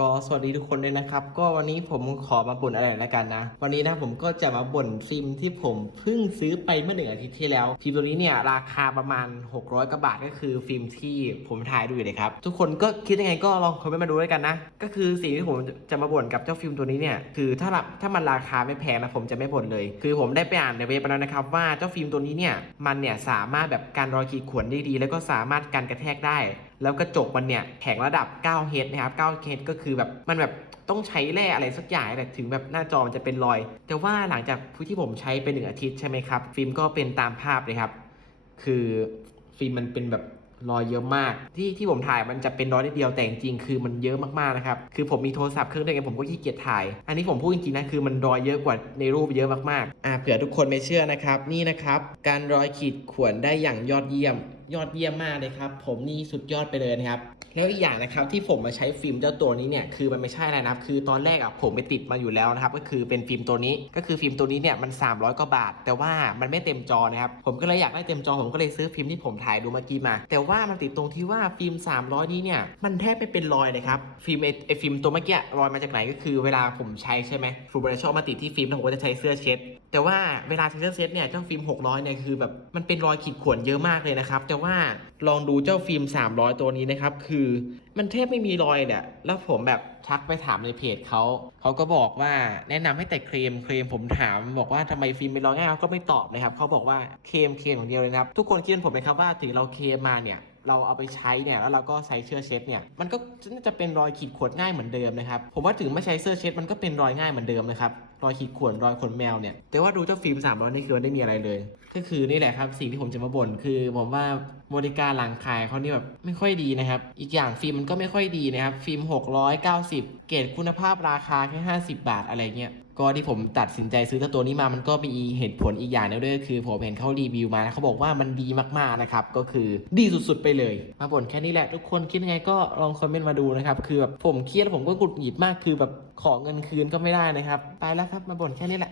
ก็สวัสดีทุกคนด้วยนะครับ ก็วันนี้ผมขอมาบ่นอะไรแล้วกันนะ วันนี้นะผมก็จะมาบ่นฟิล์มที่ผมเพิ่งซื้อไปเมื่อหนึ่งอาทิตย์ที่แล้วฟิล์มตัวนี้เนี่ยราคาประมาณ 600กว่าบาทก็คือฟิล์มที่ผมถ่ายดูอยู่เลยครับ ทุกคนก็คิดยังไงก็ลองคอมเมนต์มาดูด้วยกันนะ ก็คือสิ่งที่ผมจะมาบ่นกับเจ้าฟิล์มตัวนี้เนี่ยคือถ้าถ้ามันราคาไม่แพงนะผมจะไม่บ่นเลย คือผมได้ไปอ่านในเว็บแล้วนะครับว่าเจ้าฟิล์มตัวนี้เนี่ยมันเนี่ยสามารถแบบการรอยขีดข่วนได้ดี แล้วก็สามารถกันกระแทกได้ แล้วกระจกมันเนี่ยแข็งระดับ9 h นะครับ9 h ก็คือแบบมันแบบต้องใช้แร่อะไรสักอย่างแหละถึงแบบหน้าจอมันจะเป็นรอย แต่ว่าหลังจากที่ผมใช้ไปหนึ่งอาทิตย์ใช่ไหมครับฟิล์มก็เป็นตามภาพเลยครับ คือฟิล์มมันเป็นแบบรอยเยอะมาก ที่ที่ผมถ่ายมันจะเป็นรอยนิดเดียวแต่จริงๆคือมันเยอะมากๆนะครับคือผมมีโทรศัพท์เครื่องเดียวกันผมก็ขี้เกียจถ่าย อันนี้ผมพูดจริงๆนะคือมันรอยเยอะกว่าในรูปเยอะมากๆอ่าเผื่อทุกคนไม่เชื่อนะครับ นี่นะครับ การรอยขีดข่วนได้อย่างยอดเยี่ยม ยอดเยี่ยมมากเลยครับ ผมนี่สุดยอดไปเลยนะครับ แล้วอีกอย่างนะครับที่ผมมาใช้ฟิล์มเจ้าตัวนี้เนี่ยคือมันไม่ใช่อะไรนะครับ คือตอนแรกอะผมไปติดมาอยู่แล้วนะครับ ก็คือเป็นฟิล์มตัวนี้ ก็คือฟิล์มตัวนี้เนี่ยมัน 300กว่าบาท แต่ว่ามันไม่เต็มจอนะครับ ผมก็เลยอยากได้เต็มจอผมก็เลยซื้อฟิล์มที่ผมถ่ายดูเมื่อกี้มา แต่ว่ามันติดตรงที่ว่าฟิล์ม 300 นี้เนี่ยมันแทบไม่เป็นรอยเลยครับ ฟิล์มไอฟิล์มตัวเมื่อกี้รอยมาจากไหนก็คือเวลาผมใช้ใช่ไหมฟูบริชอบมาติดที่ฟิล์มแล้วผมก็จะใช้เสื้อเช็ด แต่ว่าเวลาใช้เสื้อเช็ดเนี่ยเจ้าฟิล์ม 600 เนี่ยคือแบบมันเป็นรอยขีดข่วนเยอะมากเลยนะครับแต่ว่าลองดูเจ้าฟิล์ม 300 ตัวนี้นะครับ คือมันแทบไม่มีรอยเนี่ยแล้วผมแบบทักไปถามในเพจเขาเขาก็บอกว่าแนะนำให้แต่เคลมเคลมผมถาม บอกว่าทำไมฟิล์มเป็นรอยง่ายเขาก็ไม่ตอบนะครับเขาบอกว่าเคลมเคลมอย่างเดียวเลยนะครับ ทุกคนคิดเหมือนผมไหมครับว่าถึงเราเคลมมาเนี่ย เราเอาไปใช้เนี่ยแล้วเราก็ใช้เสื้อเช็ดเนี่ยมันก็น่าจะเป็นรอยขีดข่วนง่ายเหมือนเดิมนะครับผมว่าถึงไม่ใช้เสื้อเช็ดมันก็เป็นรอยง่ายเหมือนเดิมนะครับรอยขีดข่วนรอยขนแมวเนี่ยแต่ว่าดูเจ้าฟิล์ม300นี่คือมันไม่มีอะไรเลย ก็คือนี่แหละครับสิ่งที่ผมจะมาบ่นคือผมว่าบริการหลังขายเขานี่แบบไม่ค่อยดีนะครับอีกอย่างฟิล์มมันก็ไม่ค่อยดีนะครับฟิล์ม 690 เกรดคุณภาพราคาแค่ 50 บาทอะไรเงี้ย ก็ที่ผมตัดสินใจซื้อตัวนี้มามันก็มีเหตุผลอีกอย่างหนึงด้วยก็คือผมเห็นเขารีวิวมานะเขาบอกว่ามันดีมากๆนะครับก็คือดีสุดๆไปเลย มาบ่นแค่นี้แหละทุกคนคิดยังไงก็ลองคอมเมนต์มาดูนะครับคือแบบผมเครียดแล้วผมก็กุดหงิดมากคือแบบขอเงินคืนก็ไม่ได้นะครับ ไปแล้วครับมาบ่นแค่นี้แหละ